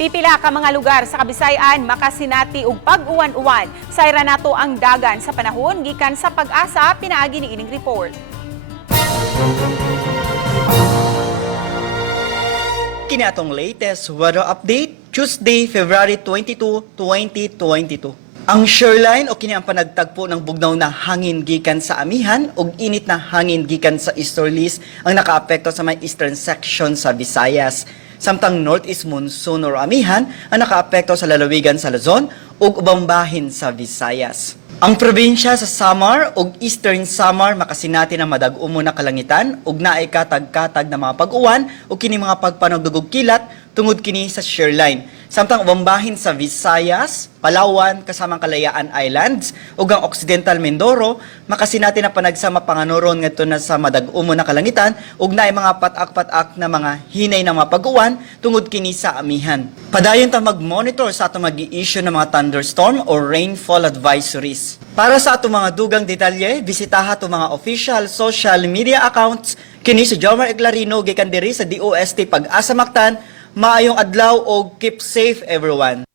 Pipila ka mga lugar sa Kabisayan makasinati og pag-uwan-uwan. Sayra nato ang dagan sa panahon gikan sa Pag-asa pinaagi ni ining report. Kini atong latest weather update, Tuesday, February 22, 2022. Ang shoreline o kini ang panagtagpo ng bugnaw na hangin gikan sa amihan ug init na hangin gikan sa easterlies ang nakaapekto sa may eastern section sa Visayas. Samtang northeast monsoon or amihan ang nakaapekto sa lalawigan sa Luzon ug ubang bahin sa Visayas. Ang probinsya sa Samar ug Eastern Samar makasinati na madag-umo na kalangitan ug naay katag-katag na mga pag-uwan ug kini mga pagpanugdugog kilat tungod kini sa shoreline. Samtang ubang bahin sa Visayas, Palawan, kasamang Kalayaan Islands ug ang Occidental Mindoro makasinati na panagsama panganoron ngadto na sa madag-umo na kalangitan ug naay mga patak-patak na mga hinay na mga pag-uwan tungod kini sa amihan. Padayon ta mag-monitor sa atong mag-i-issue ng mga thunderstorm or rainfall advisories. Para sa atong mga dugang detalye, bisitaha atong mga official social media accounts. Kini si Jomar Eclarino gikan diri sa DOST Pag-asa Mactan. Maayong adlaw o keep safe everyone.